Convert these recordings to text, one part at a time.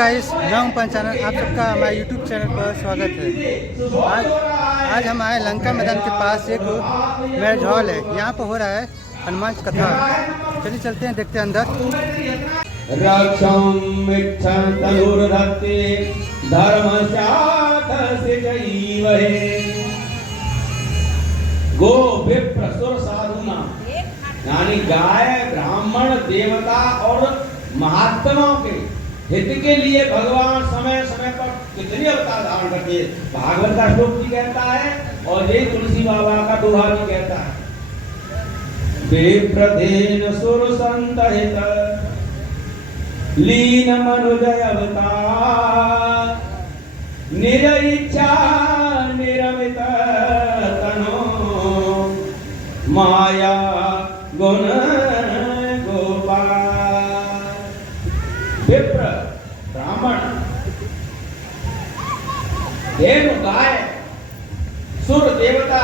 Guys, मैं हूं पंचानन। आप सबका हमारे यूट्यूब चैनल पर स्वागत है। आज हम आए लंका मैदान के पास एक मैरिज हॉल है। यहाँ पर हो रहा है हनुमान कथा। चलिए चलते हैं, देखते हैं अंदर। गो विप्र सुर साधुना, यानी गाय ब्राह्मण देवता और महात्माओं के हित के लिए भगवान समय समय पर कितने अवतार धारण करते हैं। भागवत का श्लोक भी कहता है और ये तुलसी बाबा का दोहा भी कहता है। विप्रधेन सुर संत हित लीन मनुजय अवतार, निज इच्छा निरमित तनो माया गुण गोपाल। विप्र ब्राह्मण धेनु गाय सुर देवता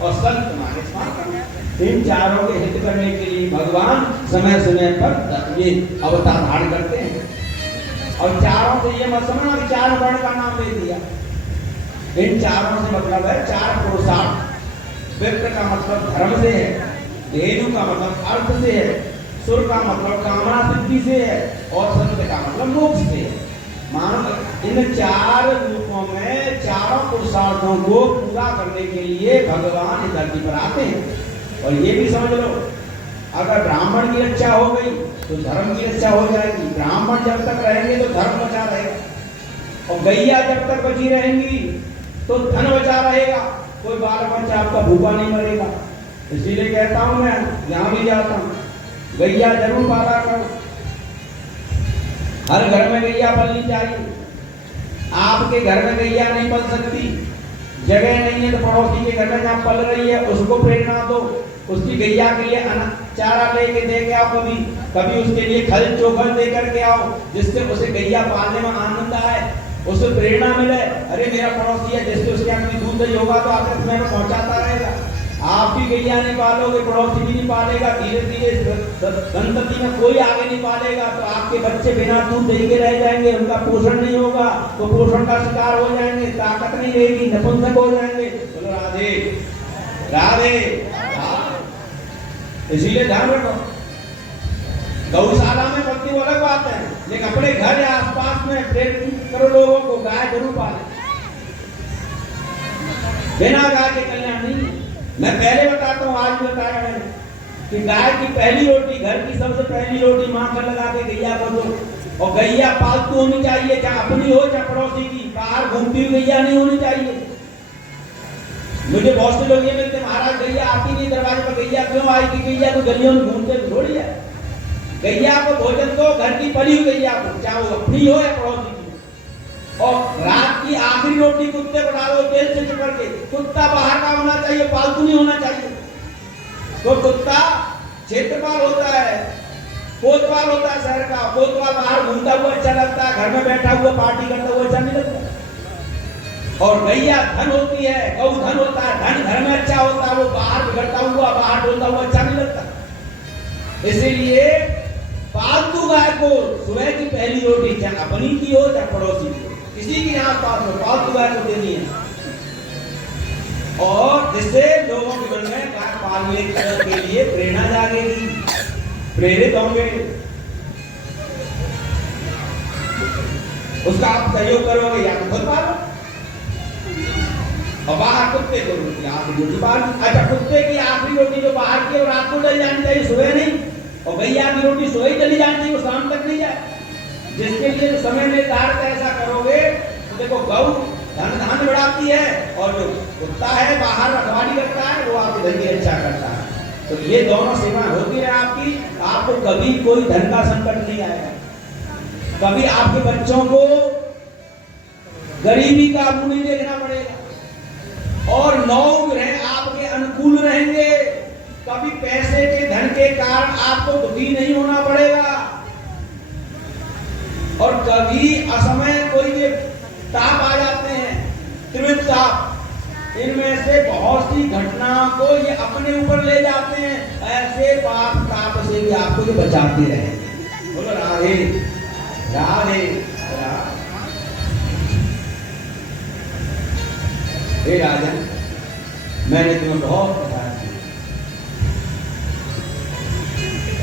और संत माने, इन चारों के हित करने के लिए भगवान समय समय पर ये अवतार धारण करते हैं। और चारों से ये मत समझना कि चार वर्ण का नाम दे दिया। इन चारों से मतलब है चार पुरुषार्थ। विप्र का मतलब धर्म से है, धेनु का मतलब अर्थ से है, सुर का मतलब कामना सिद्धि से है और संत का मतलब मोक्ष से है। मानो इन चार रूपों में चारों पुरुषार्थों को पूरा करने के लिए भगवान इस धरती पर आते हैं। और ये भी समझ लो, अगर ब्राह्मण की रक्षा हो गई तो धर्म की रक्षा हो जाएगी। ब्राह्मण जब तक रहेंगे तो धर्म बचा रहेगा, और गैया जब तक बची रहेंगी तो धन बचा रहेगा। कोई बाल बच्चा आपका भूखा नहीं मरेगा। इसीलिए कहता हूं, मैं जहां भी जाता हूं, गैया जरूर पाला करो। हर घर में गैया पलनी चाहिए। आपके घर में गैया नहीं पल सकती, जगह नहीं है, तो पड़ोसी के घर में जहाँ पल रही है उसको प्रेरणा दो। उसकी गैया के लिए चारा लेके दे के आओ, कभी उसके लिए खल चोखल दे करके आओ, जिससे उसे गैया पालने में आनंद आए, उसे प्रेरणा मिले। अरे मेरा पड़ोसी है, जिससे उसके यहाँ कोई दूध नहीं होगा तो आपके समय में पहुंचाता रहेगा। आप भी गैया नहीं पालोगे, पड़ोसी भी नहीं पालेगा, धीरे धीरे संतति में कोई आगे नहीं पालेगा, तो आपके बच्चे बिना दूध दे के रह जाएंगे, उनका पोषण नहीं होगा, तो पोषण का शिकार हो जाएंगे, ताकत नहीं रहेगी, नपुंसक हो जाएंगे। बोलो राधे राधे। इसीलिए ध्यान रखो, गौशाला में पत्नी वो अलग बात है, लेकिन अपने घर या आसपास में प्रेरित करो लोगों को गाय जरूर पाले। बिना गाय के कल्याण नहीं। मैं पहले बताता हूँ, आज भी बताया मैंने कि गाय की पहली रोटी, घर की सबसे पहली रोटी माखन लगा के गैया को दो। और गैया पालतू होनी चाहिए, चाहे अपनी हो चाहे पड़ोसी की। बाहर घूमती हुई गैया नहीं होनी चाहिए। मुझे बहुत से लोग ये मिलते, महाराज गैया आती नहीं दरवाजे पर, गैया क्यों आएगी? गैया तो गलियों में घूमते थोड़ी है। गैया को भोजन दो, घर की पली हुई गैया को, चाहे वो अपनी हो या पड़ोसी की। और रात की आखिरी रोटी कुत्ते को डालो तेल से चिपक के। कुत्ता बाहर का होना चाहिए, पालतू नहीं होना चाहिए। तो कुत्ता क्षेत्रपाल होता है, कोतवाल होता है शहर का। कोतवाल बाहर घूमता हुआ अच्छा लगता है, घर में बैठा हुआ पार्टी करता हुआ अच्छा नहीं लगता। और गैया धन होती है, गौ धन होता है, धन घर में अच्छा होता है, वो बाहर बिगड़ता हुआ, बाहर डोलता हुआ अच्छा नहीं लगता। इसीलिए पालतू गाय को सुबह की पहली रोटी, चाहे अपनी की हो चाहे पड़ोसी की हो, किसी की यहाँ पास हो, पालतू गाय को देनी है। और जिससे लोगों के मन में गाय पालने के लिए प्रेरणा जागेगी, प्रेरित होंगे, उसका आप सहयोग करोगे या तो खुद पालो। और बाहर कुत्ते को आखिरी रोटी पाल। अच्छा, कुत्ते की आखिरी रोटी जो बाहर की, और रात को डल जानी चाहिए, सुबह नहीं। और गैया की रोटी सोई चली जानी चाहिए, वो शाम तक नहीं जाए। जिसके लिए समय निर्धारित ऐसा करोगे तो देखो, गौ धन धान बढ़ाती है, और जो कुत्ता है बाहर रखवाली करता है, वो आपकी धन की रक्षा करता है। तो ये दोनों सेवाएं होती है आपकी, आपको कभी कोई धन का संकट नहीं आएगा। कभी आपके बच्चों को गरीबी का मुंह नहीं देखना पड़ेगा, और 9 ग्रह आपके अनुकूल रहेंगे। कभी पैसे के धन के कारण आपको दुखी नहीं होना पड़ेगा, और कभी असमय कोई के ताप आ जाते हैं, त्रिविध ताप। इनमें से बहुत सी घटनाओं को ये अपने ऊपर ले जाते हैं। ऐसे पाप ताप से भी आपको ये बचाते रहेंगे। बोलो राधे राधे राधे। हे राजन, मैंने तुम्हें बहुत प्रकार किया।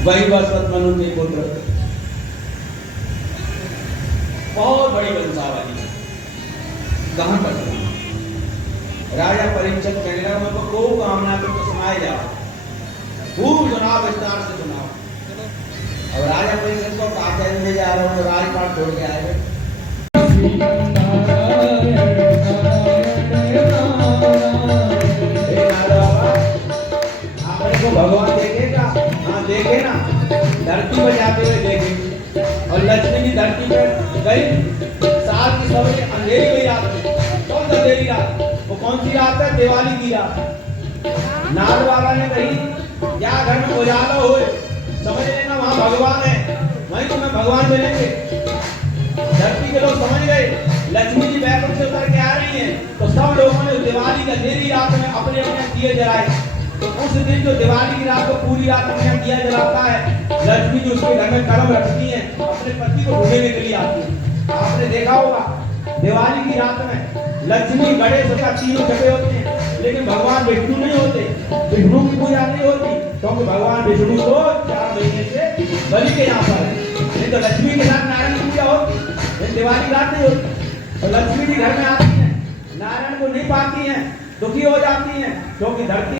वही वसवत मनु के पुत्र, बहुत बड़ी वंशावली, कहाँ पर राजा परीक्षित कहने लगा, मेरे को खूब कामना को तो सुनाए जाओ, खूब सुनाओ, विस्तार से सुनाओ। अब राजा परीक्षित को काचन में जा रहा हूँ, तो राजपाट छोड़ के आए। भगवान देखेगा, हाँ देखे ना, धरती पर जाते हुए देखे। और लक्ष्मी जी धरती पर गई, साल की सवेरे अंधेरी हुई रात में, कौन सा अंधेरी रात, वो कौन सी रात है, दिवाली की रात। नार वाला ने कही या घर में उजाला हो, समझ लेना वहाँ भगवान है, वहीं तुम्हें भगवान मिलेंगे। धरती के लोग समझ गए लक्ष्मी जी बैकुंठ से उतर के आ रही हैं, तो सब लोगों ने दिवाली की अंधेरी रात में अपने अपने दिए जलाए। तो उस दिन जो दिवाली की रात को पूरी रात अपने दिया जलाता है, लक्ष्मी जी उसके घर में कदम रखती हैं, अपने पति को ढूंढने के लिए आती है। आपने देखा होगा दिवाली की रात में लक्ष्मी गणेश का तीनों छपे होते हैं, लेकिन भगवान विष्णु नहीं होते, विष्णु की पूजा नहीं होती, क्योंकि भगवान विष्णु को 4 महीने से बलि के यहाँ पर है। नहीं तो लक्ष्मी के साथ नारायण की पूजा होती, लेकिन दिवाली रात नहीं होती। तो लक्ष्मी जी घर में आती है, नारायण को नहीं पाती हैं, दुखी हो जाती हैं, क्योंकि धरती